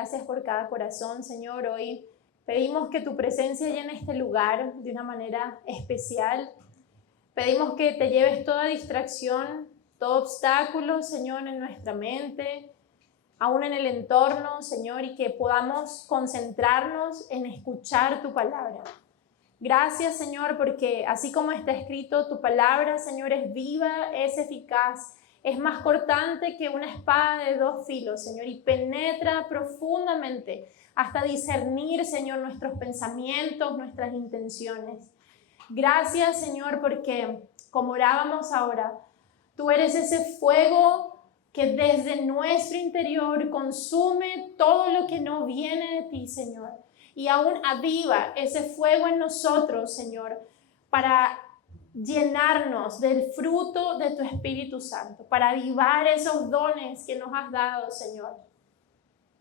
Gracias por cada corazón, Señor. Hoy pedimos que tu presencia llene este lugar de una manera especial. Pedimos que te lleves toda distracción, todo obstáculo, Señor, en nuestra mente, aún en el entorno, Señor, y que podamos concentrarnos en escuchar tu palabra. Gracias, Señor, porque así como está escrito, tu palabra, Señor, es viva, es eficaz, es más cortante que una espada de 2 filos, Señor, y penetra profundamente hasta discernir, Señor, nuestros pensamientos, nuestras intenciones. Gracias, Señor, porque como orábamos ahora, tú eres ese fuego que desde nuestro interior consume todo lo que no viene de ti, Señor. Y aún aviva ese fuego en nosotros, Señor, para llenarnos del fruto de tu Espíritu Santo, para avivar esos dones que nos has dado, Señor.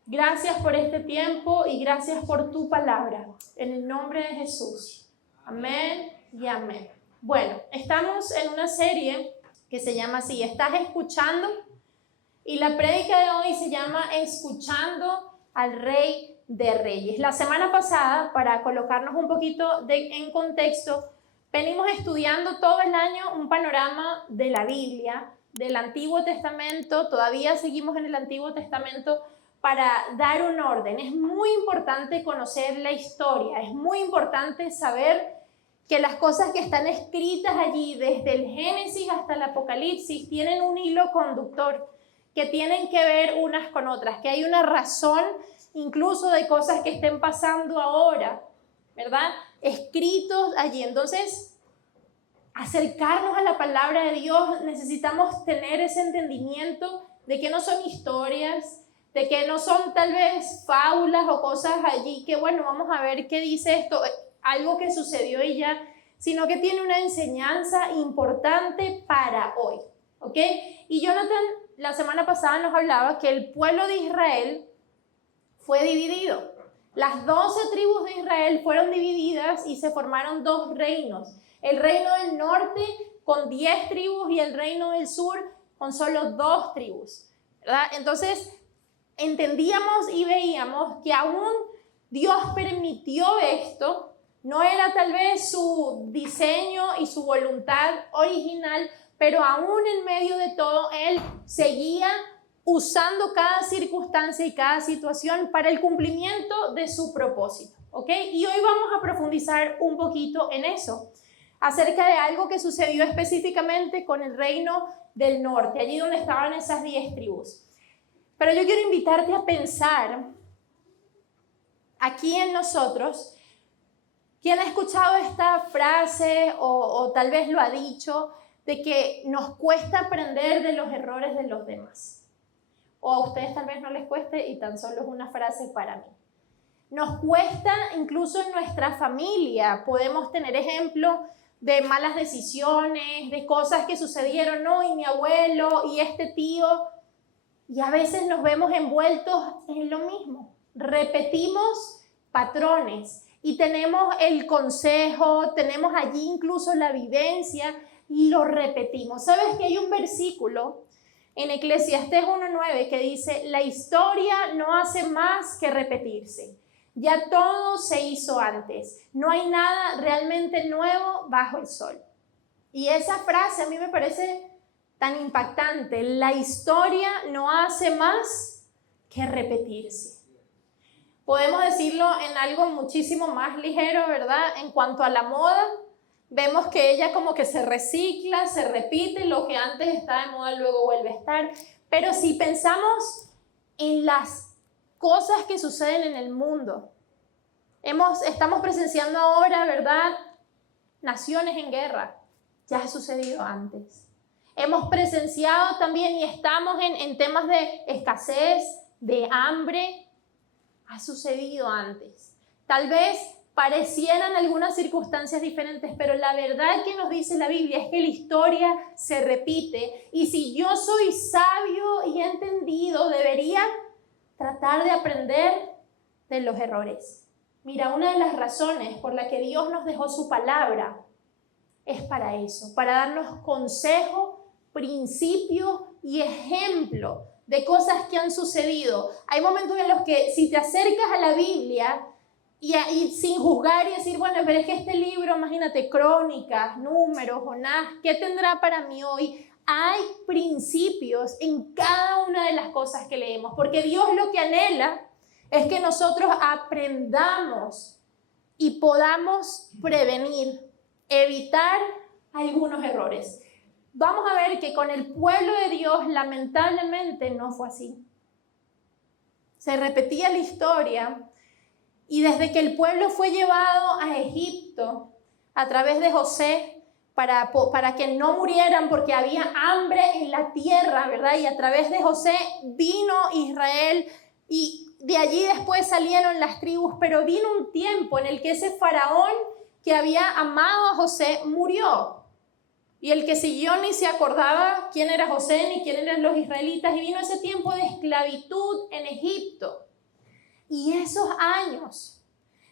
Gracias por este tiempo y gracias por tu palabra. En el nombre de Jesús. Amén y amén. Bueno, estamos en una serie que se llama así, ¿estás escuchando? Y la prédica de hoy se llama Escuchando al Rey de Reyes. La semana pasada, para colocarnos un poquito en contexto, venimos estudiando todo el año un panorama de la Biblia, del Antiguo Testamento. Todavía seguimos en el Antiguo Testamento para dar un orden. Es muy importante conocer la historia, es muy importante saber que las cosas que están escritas allí, desde el Génesis hasta el Apocalipsis, tienen un hilo conductor, que tienen que ver unas con otras, que hay una razón incluso de cosas que estén pasando ahora, ¿verdad? Escritos allí. Entonces, acercarnos a la palabra de Dios, necesitamos tener ese entendimiento de que no son historias, de que no son tal vez fábulas o cosas allí que, bueno, vamos a ver qué dice esto, algo que sucedió y ya, sino que tiene una enseñanza importante para hoy, ¿ok? Y Jonathan la semana pasada nos hablaba que el pueblo de Israel fue dividido. Las 12 tribus de Israel fueron divididas y se formaron 2 reinos. El reino del norte con 10 tribus y el reino del sur con solo 2 tribus, ¿verdad? Entonces, entendíamos y veíamos que aún Dios permitió esto. No era tal vez su diseño y su voluntad original, pero aún en medio de todo, Él seguía usando cada circunstancia y cada situación para el cumplimiento de su propósito, ¿ok? Y hoy vamos a profundizar un poquito en eso, acerca de algo que sucedió específicamente con el reino del norte, allí donde estaban esas 10 tribus. Pero yo quiero invitarte a pensar aquí en nosotros. ¿Quién ha escuchado esta frase o tal vez lo ha dicho, de que nos cuesta aprender de los errores de los demás? O a ustedes tal vez no les cueste y tan solo es una frase para mí. Nos cuesta incluso en nuestra familia. Podemos tener ejemplo de malas decisiones, de cosas que sucedieron, ¿no? Y mi abuelo y este tío. Y a veces nos vemos envueltos en lo mismo. Repetimos patrones y tenemos el consejo, tenemos allí incluso la vivencia y lo repetimos. ¿Sabes que hay un versículo en Eclesiastés 1:9 que dice: la historia no hace más que repetirse? Ya todo se hizo antes. No hay nada realmente nuevo bajo el sol. Y esa frase a mí me parece tan impactante. La historia no hace más que repetirse. Podemos decirlo en algo muchísimo más ligero, ¿verdad? En cuanto a la moda, vemos que ella como que se recicla, se repite, lo que antes estaba de moda luego vuelve a estar. Pero si pensamos en las cosas que suceden en el mundo, estamos presenciando ahora, ¿verdad? Naciones en guerra. Ya ha sucedido antes. Hemos presenciado también y estamos en temas de escasez, de hambre. Ha sucedido antes. Tal vez parecieran algunas circunstancias diferentes, pero la verdad que nos dice la Biblia es que la historia se repite. Y si yo soy sabio y entendido, debería tratar de aprender de los errores. Mira, una de las razones por la que Dios nos dejó su palabra es para eso, para darnos consejo, principio y ejemplo de cosas que han sucedido. Hay momentos en los que si te acercas a la Biblia y sin juzgar y decir, bueno, pero es que este libro, imagínate, Crónicas, Números, Jonás, ¿qué tendrá para mí hoy? Hay principios en cada una de las cosas que leemos, porque Dios lo que anhela es que nosotros aprendamos y podamos prevenir, evitar algunos errores. Vamos a ver que con el pueblo de Dios lamentablemente no fue así. Se repetía la historia y desde que el pueblo fue llevado a Egipto a través de José para que no murieran porque había hambre en la tierra, ¿verdad? Y a través de José vino Israel y de allí después salieron las tribus, pero vino un tiempo en el que ese faraón que había amado a José murió. Y el que siguió ni se acordaba quién era José ni quién eran los israelitas. Y vino ese tiempo de esclavitud en Egipto. Y esos años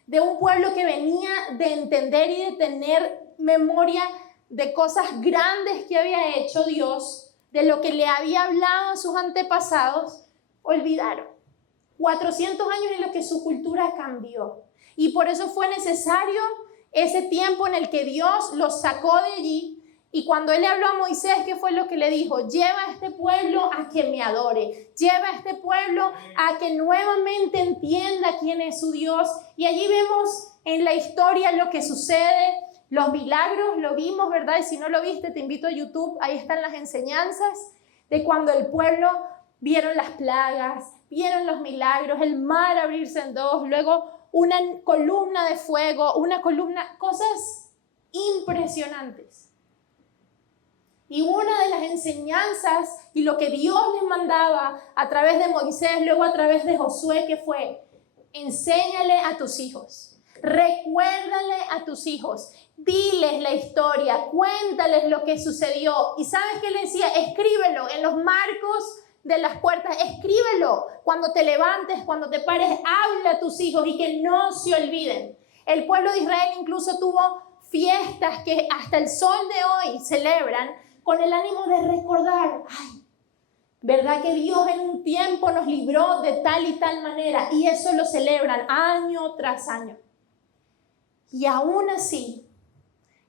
de un pueblo que venía de entender y de tener memoria de cosas grandes que había hecho Dios, de lo que le había hablado a sus antepasados, olvidaron. 400 años en los que su cultura cambió. Y por eso fue necesario ese tiempo en el que Dios los sacó de allí. Y cuando él le habló a Moisés, ¿qué fue lo que le dijo? Lleva a este pueblo a que me adore. Lleva a este pueblo a que nuevamente entienda quién es su Dios. Y allí vemos en la historia lo que sucede. Los milagros, lo vimos, ¿verdad? Y si no lo viste, te invito a YouTube. Ahí están las enseñanzas de cuando el pueblo vieron las plagas, vieron los milagros, el mar abrirse en dos, luego una columna de fuego, cosas impresionantes. Y una de las enseñanzas y lo que Dios les mandaba a través de Moisés, luego a través de Josué, que fue, enséñale a tus hijos, recuérdale a tus hijos, diles la historia, cuéntales lo que sucedió. ¿Y sabes qué le decía? Escríbelo en los marcos de las puertas, escríbelo cuando te levantes, cuando te pares, habla a tus hijos y que no se olviden. El pueblo de Israel incluso tuvo fiestas que hasta el sol de hoy celebran con el ánimo de recordar, ay, ¿verdad que Dios en un tiempo nos libró de tal y tal manera? Y eso lo celebran año tras año. Y aún así,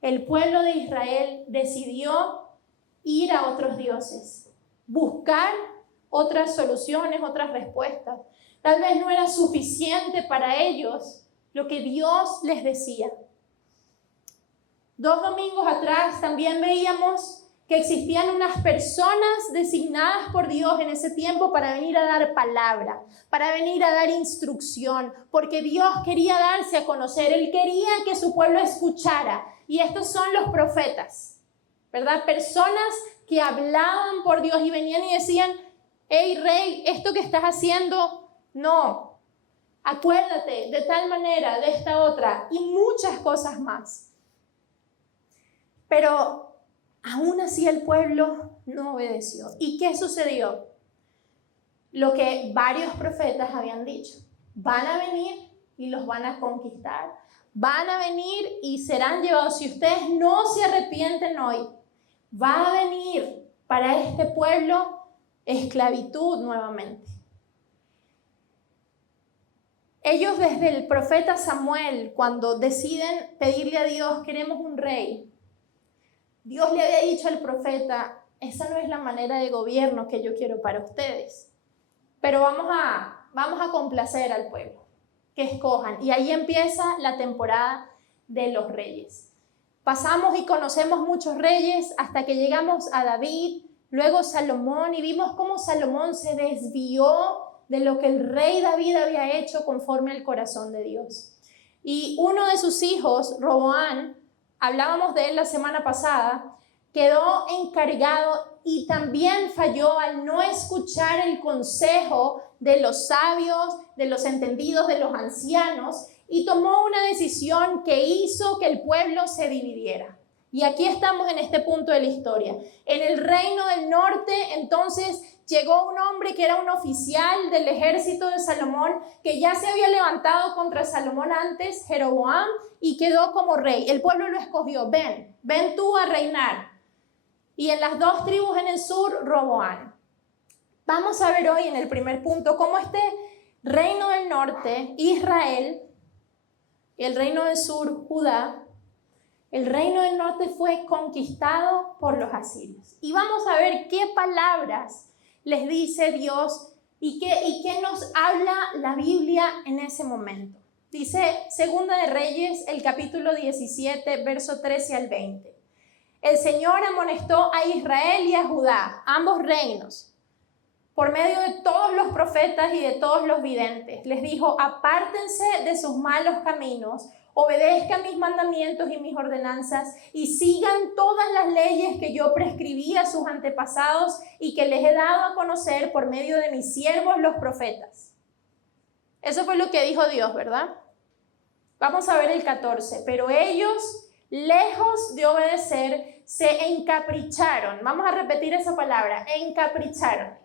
el pueblo de Israel decidió ir a otros dioses, buscar otras soluciones, otras respuestas. Tal vez no era suficiente para ellos lo que Dios les decía. 2 domingos atrás también veíamos que existían unas personas designadas por Dios en ese tiempo para venir a dar palabra, para venir a dar instrucción, porque Dios quería darse a conocer, Él quería que su pueblo escuchara. Y estos son los profetas, ¿verdad? Personas que hablaban por Dios y venían y decían, hey rey, esto que estás haciendo, no, acuérdate de tal manera, de esta otra, y muchas cosas más. Pero aún así el pueblo no obedeció. ¿Y qué sucedió? Lo que varios profetas habían dicho. Van a venir y los van a conquistar. Van a venir y serán llevados. Si ustedes no se arrepienten hoy, va a venir para este pueblo esclavitud nuevamente. Ellos desde el profeta Samuel, cuando deciden pedirle a Dios, queremos un rey, Dios le había dicho al profeta, esa no es la manera de gobierno que yo quiero para ustedes, pero vamos a complacer al pueblo, que escojan. Y ahí empieza la temporada de los reyes. Pasamos y conocemos muchos reyes hasta que llegamos a David, luego Salomón, y vimos cómo Salomón se desvió de lo que el rey David había hecho conforme al corazón de Dios. Y uno de sus hijos, Roboam, hablábamos de él la semana pasada, quedó encargado y también falló al no escuchar el consejo de los sabios, de los entendidos, de los ancianos, y tomó una decisión que hizo que el pueblo se dividiera. Y aquí estamos en este punto de la historia. En el reino del norte, entonces, llegó un hombre que era un oficial del ejército de Salomón, que ya se había levantado contra Salomón antes, Jeroboam, y quedó como rey. El pueblo lo escogió, ven tú a reinar. Y en las 2 tribus en el sur, Roboam. Vamos a ver hoy en el primer punto cómo este reino del norte, Israel, y el reino del sur, Judá, el reino del norte fue conquistado por los asirios. Y vamos a ver qué palabras les dice Dios y qué nos habla la Biblia en ese momento. Dice Segunda de Reyes, el capítulo 17, verso 13 al 20. El Señor amonestó a Israel y a Judá, ambos reinos, por medio de todos los profetas y de todos los videntes. Les dijo: apártense de sus malos caminos, obedezcan mis mandamientos y mis ordenanzas y sigan todas las leyes que yo prescribí a sus antepasados y que les he dado a conocer por medio de mis siervos los profetas. Eso fue lo que dijo Dios, ¿verdad? Vamos a ver el 14. Pero ellos, lejos de obedecer, se encapricharon. Vamos a repetir esa palabra, encapricharon.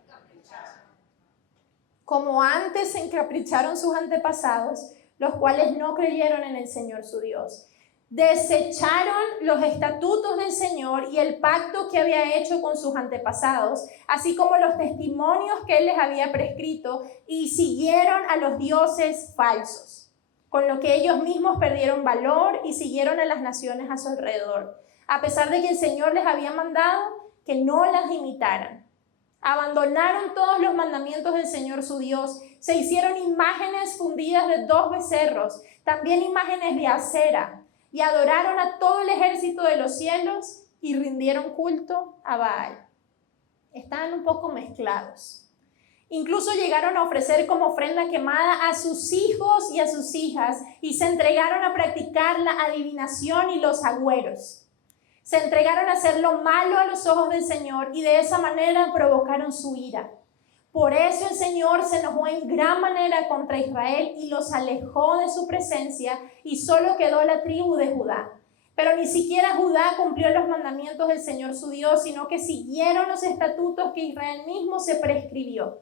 Como antes se encapricharon sus antepasados, los cuales no creyeron en el Señor su Dios. Desecharon los estatutos del Señor y el pacto que había hecho con sus antepasados, así como los testimonios que Él les había prescrito, y siguieron a los dioses falsos, con lo que ellos mismos perdieron valor y siguieron a las naciones a su alrededor, a pesar de que el Señor les había mandado que no las imitaran. Abandonaron todos los mandamientos del Señor su Dios, se hicieron imágenes fundidas de 2 becerros, también imágenes de acera, y adoraron a todo el ejército de los cielos y rindieron culto a Baal. Estaban un poco mezclados. Incluso llegaron a ofrecer como ofrenda quemada a sus hijos y a sus hijas y se entregaron a practicar la adivinación y los agüeros. Se entregaron a hacer lo malo a los ojos del Señor y de esa manera provocaron su ira. Por eso el Señor se enojó en gran manera contra Israel y los alejó de su presencia y solo quedó la tribu de Judá. Pero ni siquiera Judá cumplió los mandamientos del Señor su Dios, sino que siguieron los estatutos que Israel mismo se prescribió.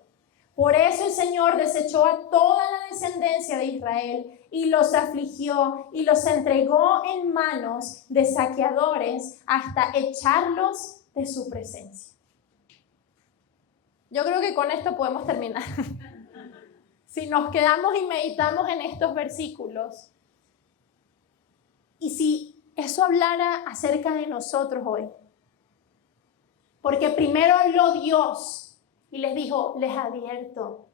Por eso el Señor desechó a toda la descendencia de Israel y los afligió y los entregó en manos de saqueadores hasta echarlos de su presencia. Yo creo que con esto podemos terminar. Si nos quedamos y meditamos en estos versículos, y si eso hablara acerca de nosotros hoy, porque primero habló Dios y les dijo: les advierto,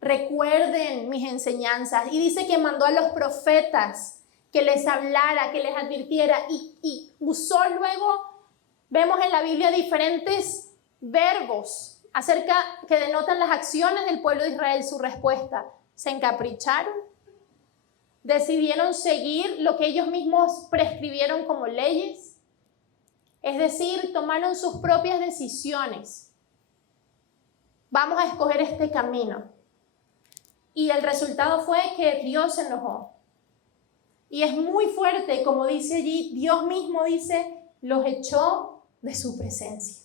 recuerden mis enseñanzas. Y dice que mandó a los profetas que les hablara, que les advirtiera. Y usó luego, vemos en la Biblia diferentes verbos acerca que denotan las acciones del pueblo de Israel, su respuesta. Se encapricharon, decidieron seguir lo que ellos mismos prescribieron como leyes. Es decir, tomaron sus propias decisiones. Vamos a escoger este camino. Y el resultado fue que Dios se enojó. Y es muy fuerte, como dice allí, Dios mismo dice, los echó de su presencia.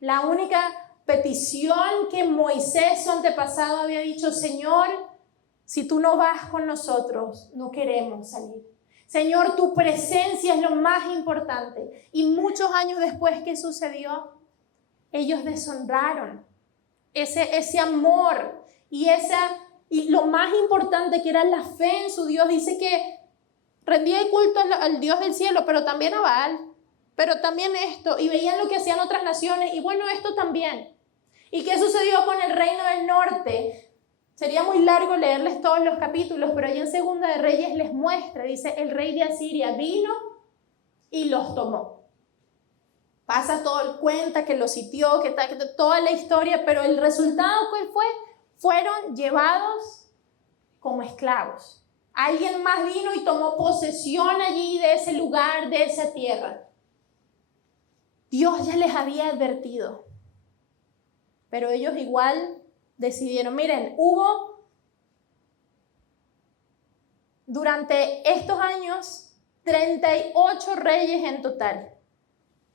La única petición que Moisés, su antepasado, había dicho: Señor, si tú no vas con nosotros, no queremos salir. Señor, tu presencia es lo más importante. Y muchos años después, ¿qué sucedió? Ellos deshonraron ese amor y lo más importante, que era la fe en su Dios. Dice que rendía culto al Dios del cielo, pero también a Baal, pero también esto, y veían lo que hacían otras naciones, y bueno, esto también. ¿Y qué sucedió con el reino del norte? Sería muy largo leerles todos los capítulos, pero allí en Segunda de Reyes les muestra, dice, el rey de Asiria vino y los tomó. Pasa todo, cuenta que los sitió, que toda la historia, pero el resultado, ¿cuál fue? Fueron llevados como esclavos. Alguien más vino y tomó posesión allí de ese lugar, de esa tierra. Dios ya les había advertido, pero ellos igual decidieron. Miren, hubo durante estos años 38 reyes en total,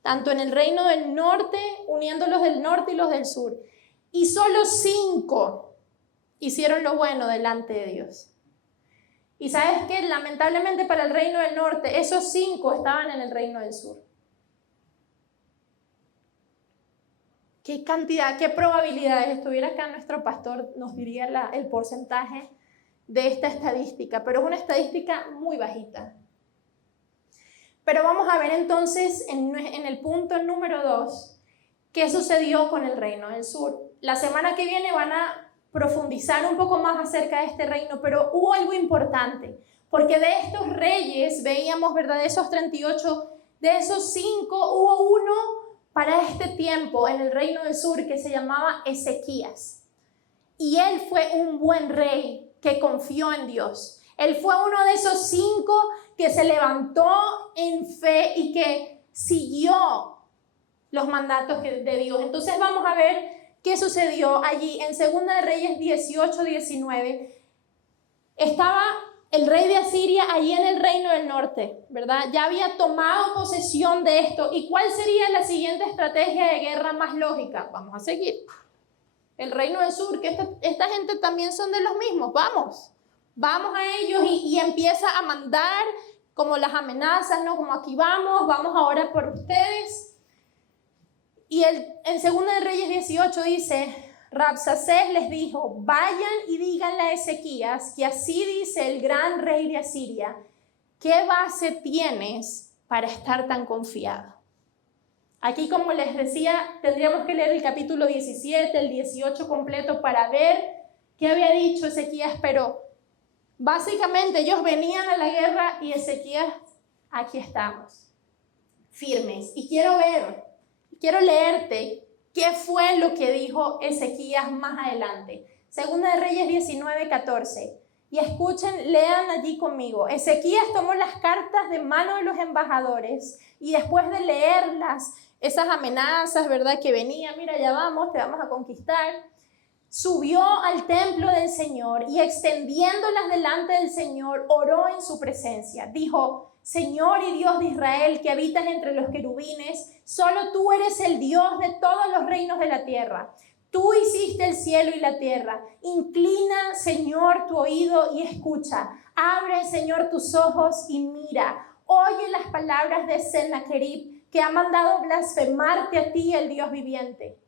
tanto en el reino del norte, uniendo los del norte y los del sur, y solo 5 hicieron lo bueno delante de Dios. Y sabes qué, lamentablemente para el reino del norte, esos 5 estaban en el reino del sur. qué cantidad, qué probabilidades. Estuviera acá nuestro pastor, nos diría el porcentaje de esta estadística, pero es una estadística muy bajita. Pero vamos a ver entonces en el punto número 2, qué sucedió con el reino del sur. La semana que viene van a profundizar un poco más acerca de este reino, pero hubo algo importante, porque de estos reyes veíamos, ¿verdad? De esos 38, de esos 5 hubo uno para este tiempo en el reino del sur que se llamaba Ezequías. Y él fue un buen rey que confió en Dios. Él fue uno de esos 5 que se levantó en fe y que siguió los mandatos de Dios. Entonces vamos a ver qué sucedió allí en 2 de Reyes 18-19. Estaba el rey de Asiria allí en el reino del norte, ¿verdad? Ya había tomado posesión de esto. ¿Y cuál sería la siguiente estrategia de guerra más lógica? Vamos a seguir. El reino del sur, que esta gente también son de los mismos. Vamos a ellos y empieza a mandar como las amenazas, ¿no? Como aquí vamos ahora por ustedes. Y en 2 de Reyes 18 dice, Rabsacés les dijo, vayan y díganle a Ezequías que así dice el gran rey de Asiria, ¿qué base tienes para estar tan confiado? Aquí, como les decía, tendríamos que leer el capítulo 17, el 18 completo para ver qué había dicho Ezequías, pero básicamente ellos venían a la guerra y Ezequías, aquí estamos, firmes. Y quiero leerte qué fue lo que dijo Ezequías más adelante. 2 de Reyes 19-14. Y escuchen, lean allí conmigo. Ezequías tomó las cartas de mano de los embajadores y después de leerlas, esas amenazas, ¿verdad? Que venían, mira, ya vamos, te vamos a conquistar. Subió al templo del Señor y extendiéndolas delante del Señor, oró en su presencia. Dijo, Señor y Dios de Israel, que habitas entre los querubines, solo tú eres el Dios de todos los reinos de la tierra. Tú hiciste el cielo y la tierra. Inclina, Señor, tu oído y escucha. Abre, Señor, tus ojos y mira. Oye las palabras de Sennacherib, que ha mandado blasfemarte a ti, el Dios viviente.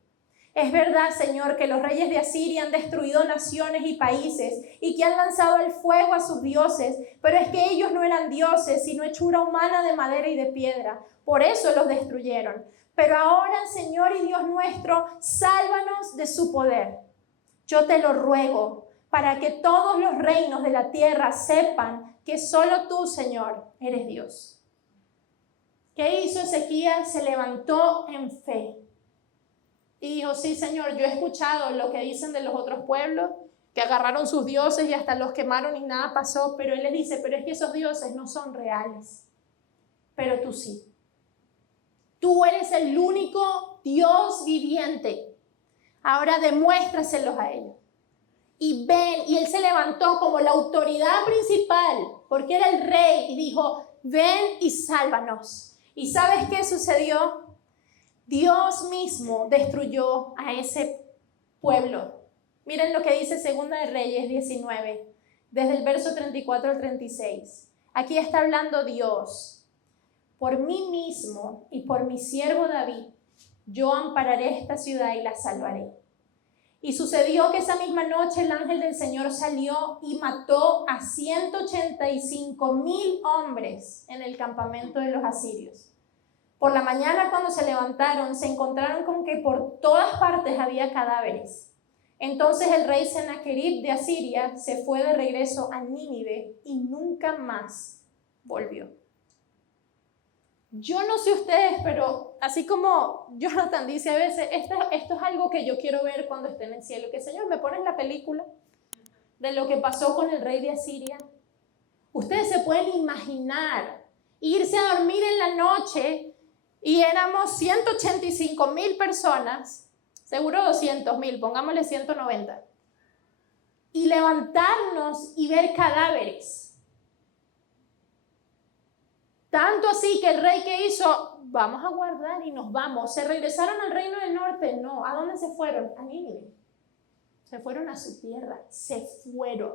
Es verdad, Señor, que los reyes de Asiria han destruido naciones y países y que han lanzado al fuego a sus dioses, pero es que ellos no eran dioses, sino hechura humana de madera y de piedra. Por eso los destruyeron. Pero ahora, Señor y Dios nuestro, sálvanos de su poder. Yo te lo ruego para que todos los reinos de la tierra sepan que solo tú, Señor, eres Dios. ¿Qué hizo Ezequías? Se levantó en fe. Y dijo, sí, Señor, yo he escuchado lo que dicen de los otros pueblos, que agarraron sus dioses y hasta los quemaron y nada pasó. Pero Él les dice, pero es que esos dioses no son reales. Pero tú sí. Tú eres el único Dios viviente. Ahora demuéstraselos a ellos. Y ven, y Él se levantó como la autoridad principal, porque era el rey, y dijo, ven y sálvanos. ¿Y sabes qué sucedió? Dios mismo destruyó a ese pueblo. Miren lo que dice 2 de Reyes 19, desde el verso 34 al 36. Aquí está hablando Dios. Por mí mismo y por mi siervo David, yo ampararé esta ciudad y la salvaré. Y sucedió que esa misma noche el ángel del Señor salió y mató a 185,000 hombres en el campamento de los asirios. Por la mañana, cuando se levantaron, se encontraron con que por todas partes había cadáveres. Entonces el rey Sennacherib de Asiria se fue de regreso a Nínive y nunca más volvió. Yo no sé ustedes, pero así como Jonathan dice a veces, esto es algo que yo quiero ver cuando esté en el cielo. Que Señor, me pones la película de lo que pasó con el rey de Asiria. Ustedes se pueden imaginar irse a dormir en la noche y éramos 185,000 personas, seguro 200,000, pongámosle 190, y levantarnos y ver cadáveres. Tanto así que el rey que hizo, vamos a guardar y nos vamos. ¿Se regresaron al reino del norte? No. ¿A dónde se fueron? A Nínive. Se fueron a su tierra, se fueron.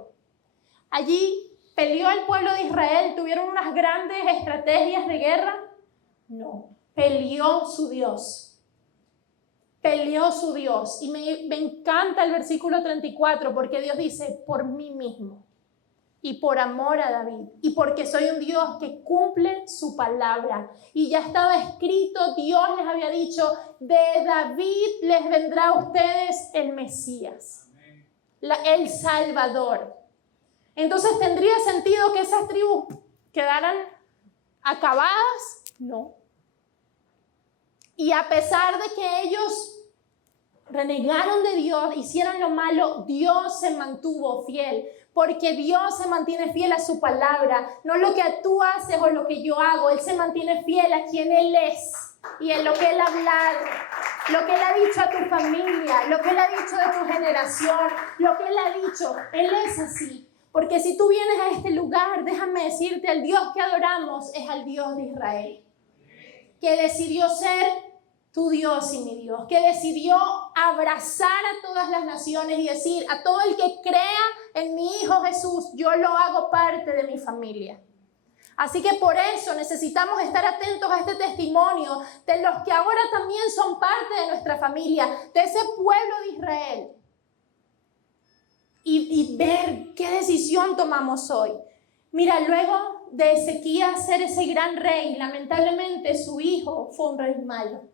Allí peleó el pueblo de Israel, tuvieron unas grandes estrategias de guerra. No. Peleó su Dios. peleó su Dios. Y me encanta el versículo 34 porque Dios dice, por mí mismo y por amor a David y porque soy un Dios que cumple su palabra. Y ya estaba escrito, Dios les había dicho, de David les vendrá a ustedes el Mesías, el Salvador. Entonces, ¿tendría sentido que esas tribus quedaran acabadas? No. Y a pesar de que ellos renegaron de Dios, hicieran lo malo, Dios se mantuvo fiel, porque Dios se mantiene fiel a su palabra, no lo que tú haces o lo que yo hago. Él se mantiene fiel a quien Él es y en lo que Él ha hablado, lo que Él ha dicho a tu familia, lo que Él ha dicho de tu generación, lo que Él ha dicho. Él es así. Porque si tú vienes a este lugar, déjame decirte, el Dios que adoramos es al Dios de Israel, que decidió ser tu Dios y mi Dios, que decidió abrazar a todas las naciones y decir a todo el que crea en mi Hijo Jesús, yo lo hago parte de mi familia. Así que por eso necesitamos estar atentos a este testimonio de los que ahora también son parte de nuestra familia, de ese pueblo de Israel. Y ver qué decisión tomamos hoy. Mira, luego de Ezequías ser ese gran rey, lamentablemente su hijo fue un rey malo,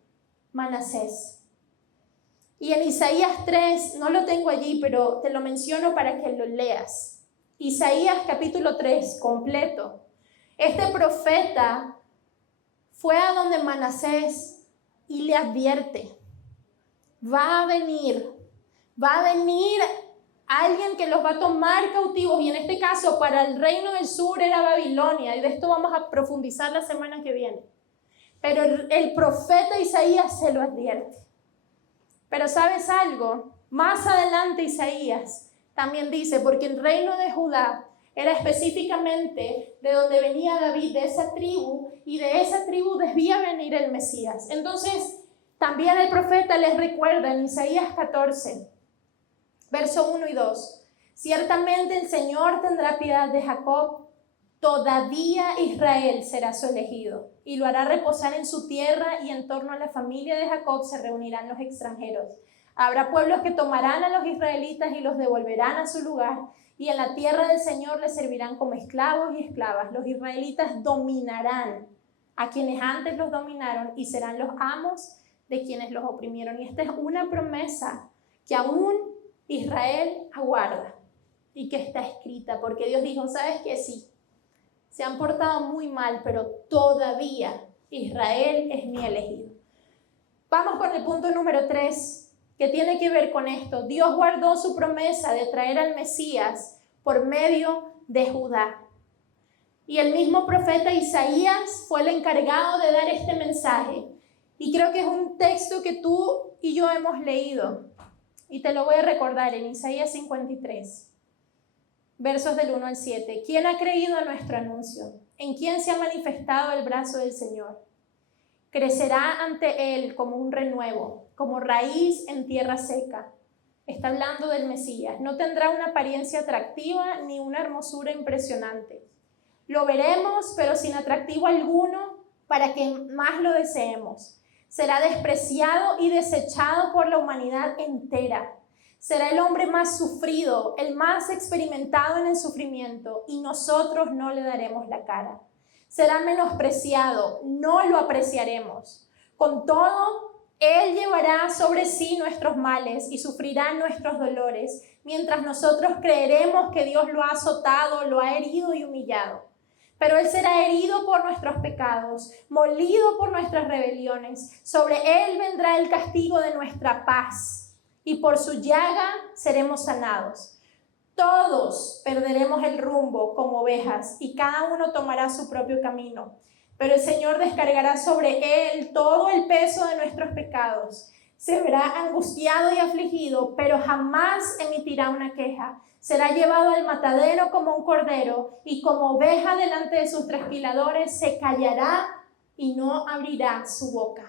Manasés. Y en Isaías 3, no lo tengo allí, pero te lo menciono para que lo leas. Isaías capítulo 3, completo. Este profeta fue a donde Manasés y le advierte, va a venir alguien que los va a tomar cautivos, y en este caso para el reino del sur era Babilonia, y de esto vamos a profundizar la semana que viene. Pero el profeta Isaías se lo advierte. Pero ¿sabes algo? Más adelante Isaías también dice, porque el reino de Judá era específicamente de donde venía David, de esa tribu, y de esa tribu debía venir el Mesías. Entonces, también el profeta les recuerda en Isaías 14, verso 1 y 2. Ciertamente el Señor tendrá piedad de Jacob, todavía Israel será su elegido, y lo hará reposar en su tierra, y en torno a la familia de Jacob se reunirán los extranjeros. Habrá pueblos que tomarán a los israelitas y los devolverán a su lugar, y en la tierra del Señor les servirán como esclavos y esclavas. Los israelitas dominarán a quienes antes los dominaron y serán los amos de quienes los oprimieron. Y esta es una promesa que aún Israel aguarda y que está escrita, porque Dios dijo, ¿sabes qué? Sí, se han portado muy mal, pero todavía Israel es mi elegido. Vamos con el punto número 3, que tiene que ver con esto. Dios guardó su promesa de traer al Mesías por medio de Judá. Y el mismo profeta Isaías fue el encargado de dar este mensaje. Y creo que es un texto que tú y yo hemos leído. Y te lo voy a recordar en Isaías 53, versos del 1 al 7. ¿Quién ha creído a nuestro anuncio? ¿En quién se ha manifestado el brazo del Señor? Crecerá ante él como un renuevo, como raíz en tierra seca. Está hablando del Mesías. No tendrá una apariencia atractiva ni una hermosura impresionante. Lo veremos, pero sin atractivo alguno para que más lo deseemos. Será despreciado y desechado por la humanidad entera. Será el hombre más sufrido, el más experimentado en el sufrimiento, y nosotros no le daremos la cara. Será menospreciado, no lo apreciaremos. Con todo, Él llevará sobre sí nuestros males y sufrirá nuestros dolores, mientras nosotros creeremos que Dios lo ha azotado, lo ha herido y humillado. Pero Él será herido por nuestros pecados, molido por nuestras rebeliones. Sobre Él vendrá el castigo de nuestra paz, y por su llaga seremos sanados. Todos perderemos el rumbo como ovejas, y cada uno tomará su propio camino. Pero el Señor descargará sobre Él todo el peso de nuestros pecados. Se verá angustiado y afligido, pero jamás emitirá una queja. Será llevado al matadero como un cordero, y como oveja delante de sus trasquiladores se callará y no abrirá su boca.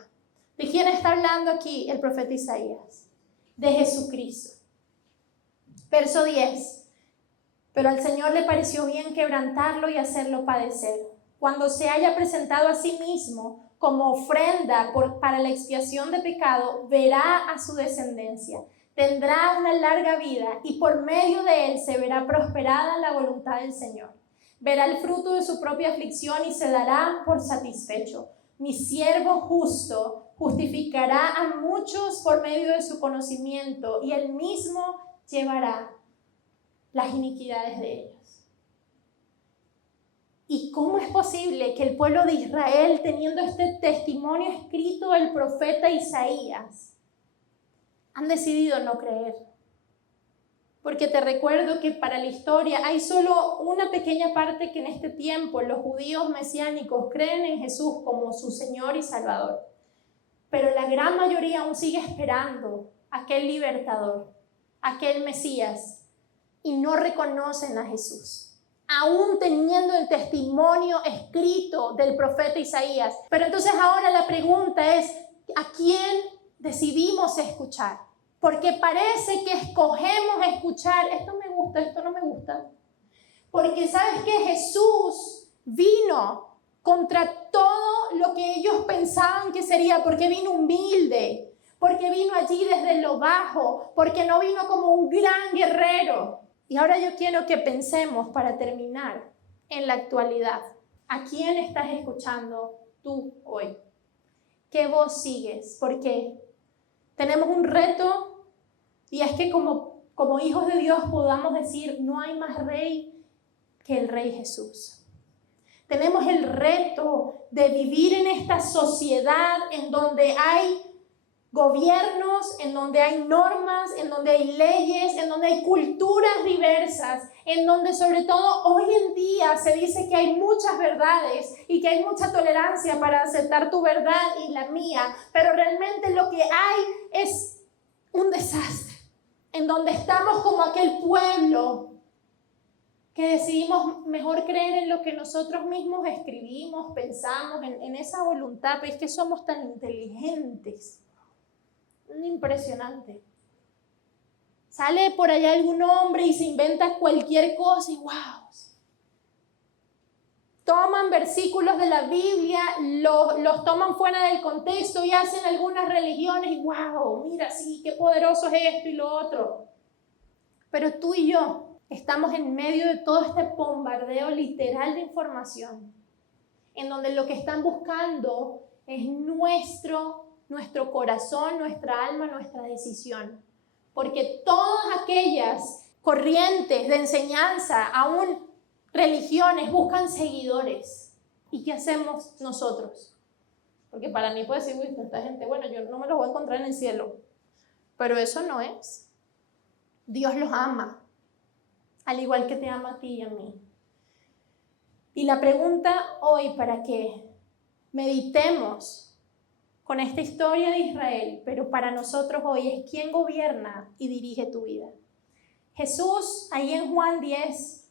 ¿De quién está hablando aquí el profeta Isaías? De Jesucristo. Verso 10. Pero al Señor le pareció bien quebrantarlo y hacerlo padecer. Cuando se haya presentado a sí mismo como ofrenda para la expiación de pecado, verá a su descendencia. Tendrá una larga vida y por medio de él se verá prosperada la voluntad del Señor. Verá el fruto de su propia aflicción y se dará por satisfecho. Mi siervo justo justificará a muchos por medio de su conocimiento y él mismo llevará las iniquidades de ellos. ¿Y cómo es posible que el pueblo de Israel, teniendo este testimonio escrito del profeta Isaías, han decidido no creer? Porque te recuerdo que para la historia hay solo una pequeña parte que en este tiempo los judíos mesiánicos creen en Jesús como su Señor y Salvador. Pero la gran mayoría aún sigue esperando a aquel libertador, aquel Mesías, y no reconocen a Jesús, aún teniendo el testimonio escrito del profeta Isaías. Pero entonces ahora la pregunta es, ¿a quién decidimos escuchar? Porque parece que escogemos escuchar, esto me gusta, esto no me gusta. Porque ¿sabes qué? Jesús vino contra todo lo que ellos pensaban que sería, porque vino humilde, porque vino allí desde lo bajo, porque no vino como un gran guerrero. Y ahora yo quiero que pensemos, para terminar, en la actualidad. ¿A quién estás escuchando tú hoy? ¿Qué voz sigues? Porque tenemos un reto, y es que como hijos de Dios podamos decir, no hay más rey que el Rey Jesús. Tenemos el reto de vivir en esta sociedad en donde hay gobiernos, en donde hay normas, en donde hay leyes, en donde hay culturas diversas, en donde sobre todo hoy en día se dice que hay muchas verdades y que hay mucha tolerancia para aceptar tu verdad y la mía, pero realmente lo que hay es un desastre, en donde estamos como aquel pueblo que decidimos mejor creer en lo que nosotros mismos escribimos, pensamos, en esa voluntad, pero es que somos tan inteligentes. Impresionante. Sale por allá algún hombre y se inventa cualquier cosa y wow. Toman versículos de la Biblia, los toman fuera del contexto y hacen algunas religiones y wow, mira, sí, qué poderoso es esto y lo otro. Pero tú y yo estamos en medio de todo este bombardeo literal de información, en donde lo que están buscando es nuestro corazón, nuestra alma, nuestra decisión. Porque todas aquellas corrientes de enseñanza, aún religiones, buscan seguidores. ¿Y qué hacemos nosotros? Porque para mí puede decir, uy, esta gente, bueno, yo no me los voy a encontrar en el cielo. Pero eso no es. Dios los ama, al igual que te ama a ti y a mí. Y la pregunta hoy, para que meditemos con esta historia de Israel, pero para nosotros hoy, es quién gobierna y dirige tu vida. Jesús, ahí en Juan 10,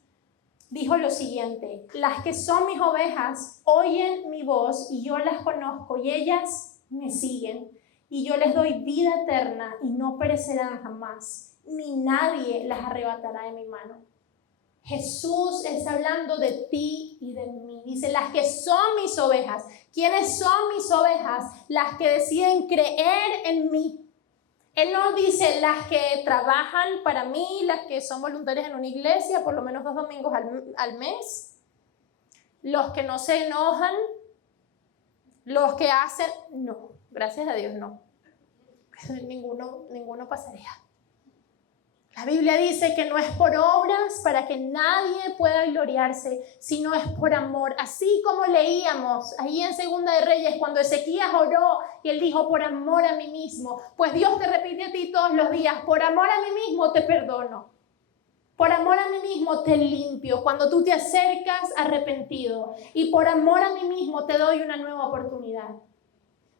dijo lo siguiente: las que son mis ovejas oyen mi voz y yo las conozco y ellas me siguen y yo les doy vida eterna y no perecerán jamás, ni nadie las arrebatará de mi mano. Jesús está hablando de ti y de mí. Dice, las que son mis ovejas. ¿Quiénes son mis ovejas? Las que deciden creer en mí. Él no dice las que trabajan para mí, las que son voluntarias en una iglesia, por lo menos 2 domingos al mes, los que no se enojan, los que hacen... No, gracias a Dios no. Ninguno pasaría. La Biblia dice que no es por obras para que nadie pueda gloriarse, sino es por amor. Así como leíamos ahí en Segunda de Reyes, cuando Ezequías oró y él dijo, por amor a mí mismo. Pues Dios te repite a ti todos los días, por amor a mí mismo te perdono. Por amor a mí mismo te limpio cuando tú te acercas arrepentido. Y por amor a mí mismo te doy una nueva oportunidad.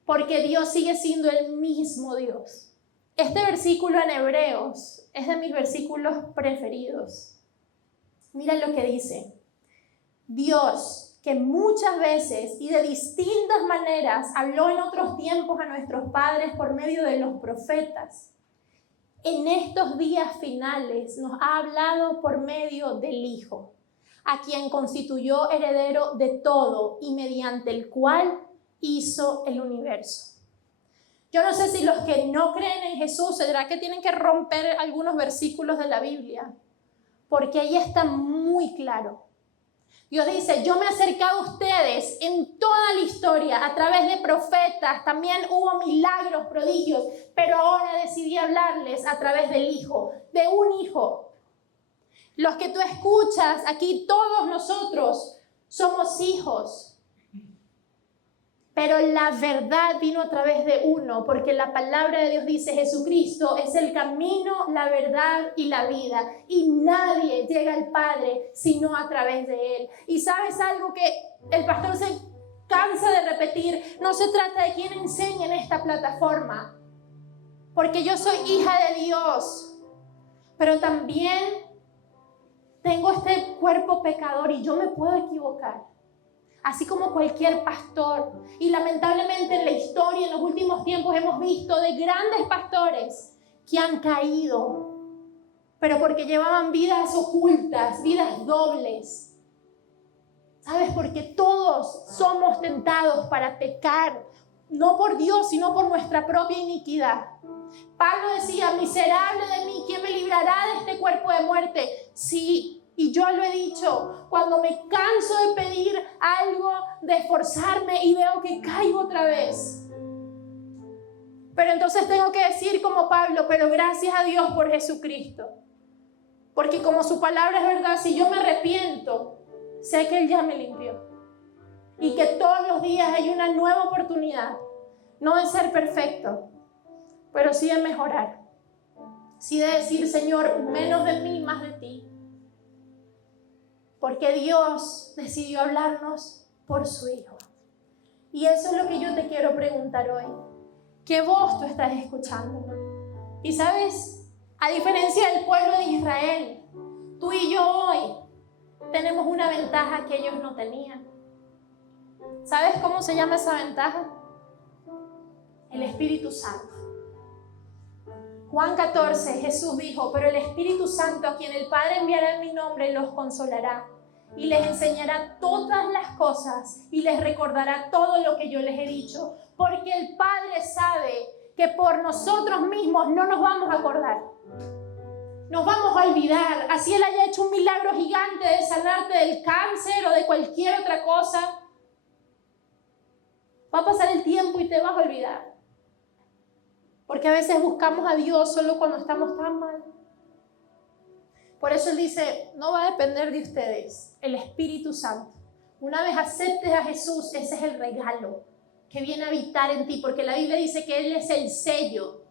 Porque Dios sigue siendo el mismo Dios. Este versículo en Hebreos es de mis versículos preferidos. Mira lo que dice. Dios, que muchas veces y de distintas maneras habló en otros tiempos a nuestros padres por medio de los profetas, en estos días finales nos ha hablado por medio del Hijo, a quien constituyó heredero de todo y mediante el cual hizo el universo. Yo no sé si los que no creen en Jesús, ¿será que tienen que romper algunos versículos de la Biblia? Porque ahí está muy claro. Dios dice, yo me he acercado a ustedes en toda la historia, a través de profetas, también hubo milagros, prodigios, pero ahora decidí hablarles a través del Hijo, de un Hijo. Los que tú escuchas aquí, todos nosotros somos hijos. Pero la verdad vino a través de uno, porque la palabra de Dios dice, Jesucristo es el camino, la verdad y la vida. Y nadie llega al Padre sino a través de Él. Y ¿sabes algo que el pastor se cansa de repetir? No se trata de quién enseña en esta plataforma, porque yo soy hija de Dios, pero también tengo este cuerpo pecador y yo me puedo equivocar. Así como cualquier pastor. Y lamentablemente en la historia, en los últimos tiempos, hemos visto de grandes pastores que han caído, pero porque llevaban vidas ocultas, vidas dobles. ¿Sabes? Porque todos somos tentados para pecar, no por Dios, sino por nuestra propia iniquidad. Pablo decía, miserable de mí, ¿quién me librará de este cuerpo de muerte? Sí. Y yo lo he dicho, cuando me canso de pedir algo, de esforzarme y veo que caigo otra vez. Pero entonces tengo que decir como Pablo, pero gracias a Dios por Jesucristo. Porque como su palabra es verdad, si yo me arrepiento, sé que Él ya me limpió. Y que todos los días hay una nueva oportunidad, no de ser perfecto, pero sí de mejorar. Sí de decir, Señor, menos de mí, más de ti. Porque Dios decidió hablarnos por su Hijo. Y eso es lo que yo te quiero preguntar hoy. ¿Qué voz tú estás escuchando? Y sabes, a diferencia del pueblo de Israel, tú y yo hoy tenemos una ventaja que ellos no tenían. ¿Sabes cómo se llama esa ventaja? El Espíritu Santo. Juan 14, Jesús dijo, pero el Espíritu Santo, a quien el Padre enviará en mi nombre, los consolará y les enseñará todas las cosas y les recordará todo lo que yo les he dicho, porque el Padre sabe que por nosotros mismos no nos vamos a acordar. Nos vamos a olvidar, así Él haya hecho un milagro gigante de sanarte del cáncer o de cualquier otra cosa. Va a pasar el tiempo y te vas a olvidar. Porque a veces buscamos a Dios solo cuando estamos tan mal. Por eso Él dice, no va a depender de ustedes, el Espíritu Santo. Una vez aceptes a Jesús, ese es el regalo que viene a habitar en ti. Porque la Biblia dice que Él es el sello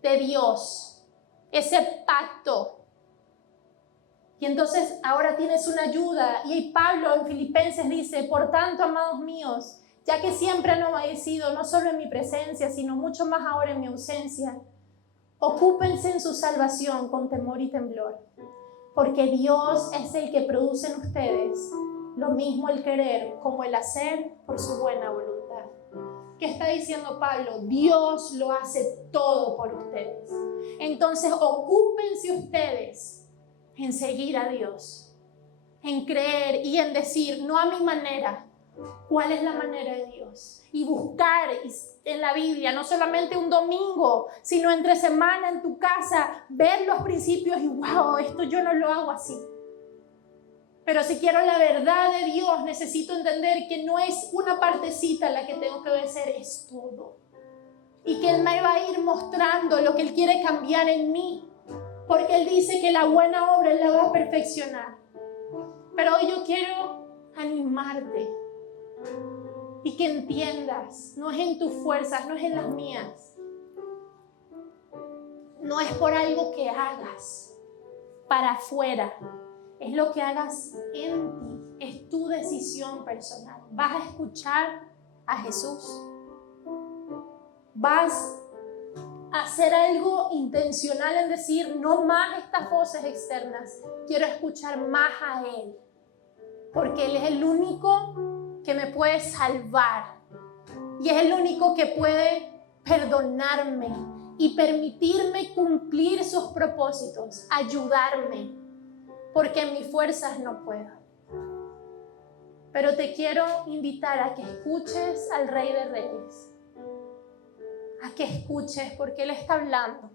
de Dios, ese pacto. Y entonces ahora tienes una ayuda. Y Pablo en Filipenses dice, por tanto, amados míos, ya que siempre han obedecido, no solo en mi presencia, sino mucho más ahora en mi ausencia, ocúpense en su salvación con temor y temblor, porque Dios es el que produce en ustedes lo mismo el querer como el hacer por su buena voluntad. ¿Qué está diciendo Pablo? Dios lo hace todo por ustedes. Entonces ocúpense ustedes en seguir a Dios, en creer y en decir, no a mi manera. ¿Cuál es la manera de Dios? Y buscar en la Biblia, no solamente un domingo, sino entre semana en tu casa, ver los principios y wow, esto yo no lo hago así. Pero si quiero la verdad de Dios, necesito entender que no es una partecita la que tengo que obedecer, es todo. Y que Él me va a ir mostrando lo que Él quiere cambiar en mí, porque Él dice que la buena obra Él la va a perfeccionar. Pero hoy yo quiero animarte y que entiendas, no es en tus fuerzas, no es en las mías, no es por algo que hagas para afuera, es lo que hagas en ti, es tu decisión personal. ¿Vas a escuchar a Jesús? ¿Vas a hacer algo intencional en decir, no más estas voces externas, quiero escuchar más a Él? Porque Él es el único que me puede salvar y es el único que puede perdonarme y permitirme cumplir sus propósitos, ayudarme, porque en mis fuerzas no puedo. Pero te quiero invitar a que escuches al Rey de Reyes. A que escuches, porque Él está hablando.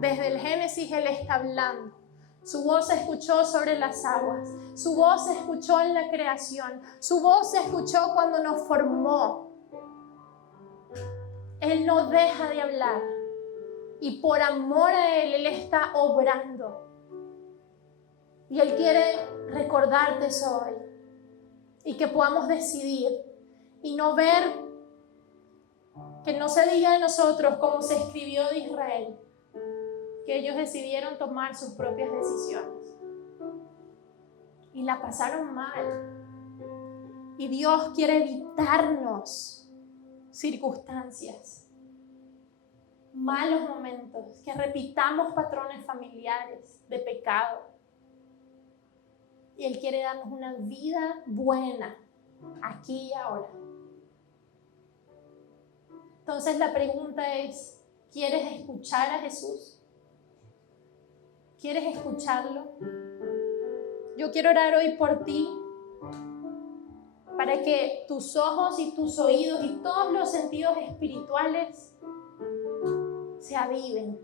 Desde el Génesis Él está hablando. Su voz se escuchó sobre las aguas. Su voz se escuchó en la creación. Su voz se escuchó cuando nos formó. Él no deja de hablar. Y por amor a Él, Él está obrando. Y Él quiere recordarte eso hoy. Y que podamos decidir y no ver, que no se diga de nosotros como se escribió de Israel, que ellos decidieron tomar sus propias decisiones y la pasaron mal. Y Dios quiere evitarnos circunstancias, malos momentos, que repitamos patrones familiares de pecado. Y Él quiere darnos una vida buena, aquí y ahora. Entonces la pregunta es, ¿quieres escuchar a Jesús? ¿Quieres escucharlo? Yo quiero orar hoy por ti, para que tus ojos y tus oídos y todos los sentidos espirituales se aviven,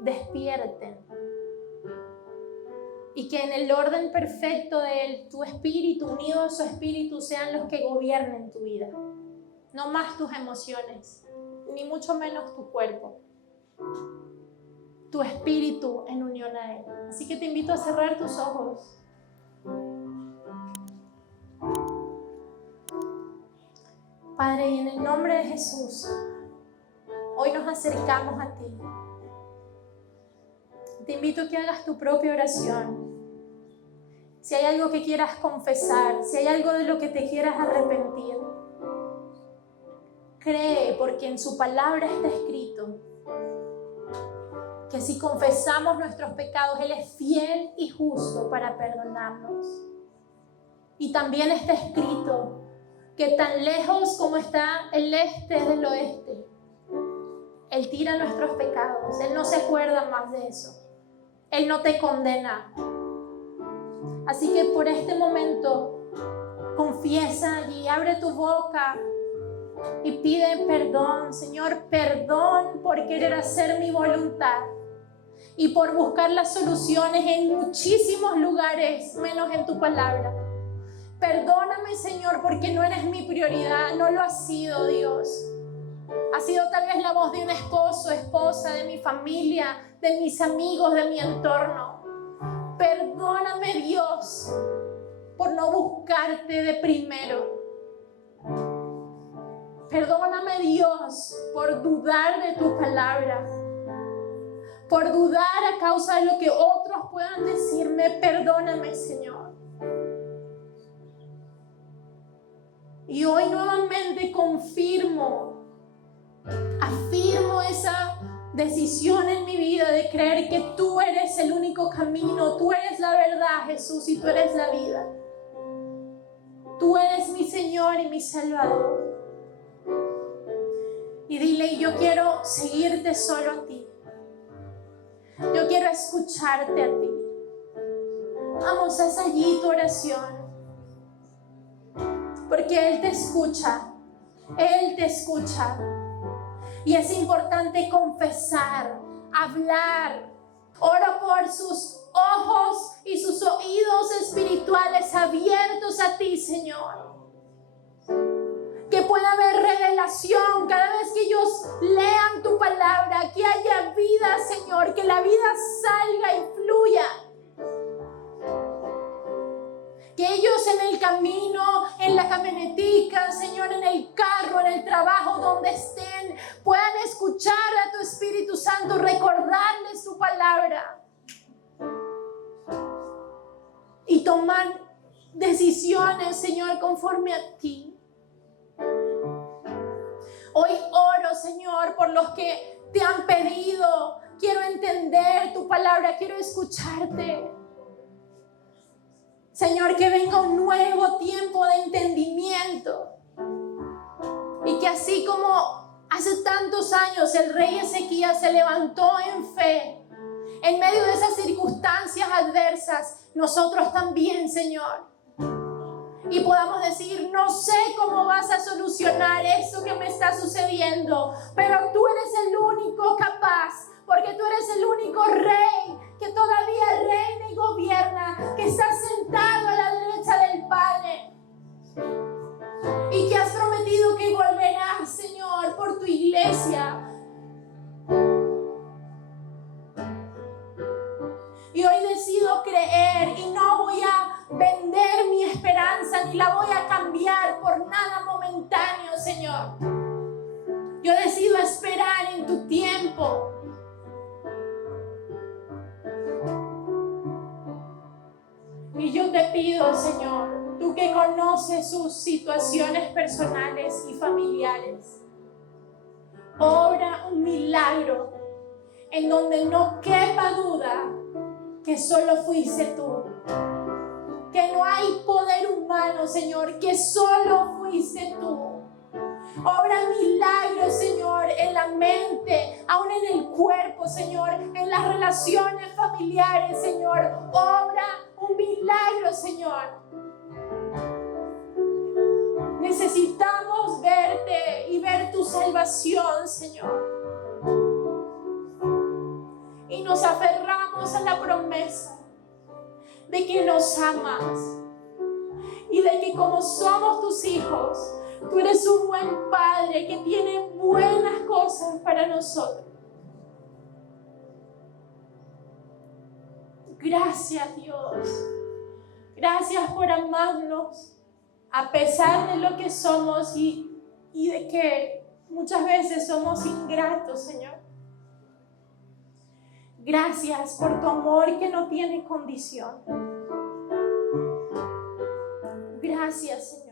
despierten. Y que en el orden perfecto de Él, tu espíritu unido a su espíritu sean los que gobiernen tu vida. No más tus emociones, ni mucho menos tu cuerpo. Tu espíritu en unión a Él. Así que te invito a cerrar tus ojos. Padre, y en el nombre de Jesús, hoy nos acercamos a ti. Te invito a que hagas tu propia oración. Si hay algo que quieras confesar, si hay algo de lo que te quieras arrepentir, cree, porque en su palabra está escrito que si confesamos nuestros pecados, Él es fiel y justo para perdonarnos. Y también está escrito que tan lejos como está el este del oeste, Él tira nuestros pecados. Él no se acuerda más de eso. Él no te condena. Así que por este momento, confiesa y abre tu boca y pide perdón. Señor, perdón por querer hacer mi voluntad y por buscar las soluciones en muchísimos lugares, menos en tu palabra. Perdóname, Señor, porque no eres mi prioridad, no lo has sido, Dios. Ha sido tal vez la voz de un esposo, esposa, de mi familia, de mis amigos, de mi entorno. Perdóname, Dios, por no buscarte de primero. Perdóname, Dios, por dudar de tu palabra, por dudar a causa de lo que otros puedan decirme. Perdóname, Señor. Y hoy nuevamente afirmo esa decisión en mi vida de creer que tú eres el único camino, tú eres la verdad, Jesús, y tú eres la vida. Tú eres mi Señor y mi Salvador. Y dile, yo quiero seguirte solo a ti. Yo quiero escucharte a ti. Vamos, haz allí tu oración. Porque Él te escucha. Él te escucha. Y es importante confesar, hablar. Oro por sus ojos y sus oídos espirituales abiertos a ti, Señor. Que pueda haber revelación cada vez que ellos lean tu palabra, que haya vida, Señor, que la vida salga y fluya. Que ellos en el camino, en la camionetica, Señor, en el carro, en el trabajo, donde estén, puedan escuchar a tu Espíritu Santo, recordarles tu palabra y tomar decisiones, Señor, conforme a ti. Hoy oro, Señor, por los que te han pedido. Quiero entender tu palabra, quiero escucharte. Señor, que venga un nuevo tiempo de entendimiento. Y que así como hace tantos años el rey Ezequías se levantó en fe, en medio de esas circunstancias adversas, nosotros también, Señor. y podamos decir, no sé cómo vas a solucionar esto que me está sucediendo, pero tú eres el único capaz, porque tú eres el único rey que todavía reina y gobierna, que está sentado a la derecha del Padre y que has prometido que volverás, Señor, por tu iglesia. Y hoy decido creer y no voy a vender mi esperanza ni la voy a cambiar por nada momentáneo, Señor. Yo decido esperar en tu tiempo. Y yo te pido, Señor, tú que conoces sus situaciones personales y familiares, obra un milagro en donde no quepa duda que solo fuiste tú, que no hay poder humano, Señor, que solo fuiste tú. Obra milagros, Señor, en la mente, aún en el cuerpo, Señor, en las relaciones familiares, Señor. Obra un milagro, Señor. Necesitamos verte y ver tu salvación, Señor. Y nos aferramos a la promesa de que nos amas y de que como somos tus hijos, tú eres un buen Padre que tiene buenas cosas para nosotros. Gracias, Dios. Gracias por amarnos a pesar de lo que somos y de que muchas veces somos ingratos, Señor. Gracias por tu amor que no tiene condición. Gracias, Señor.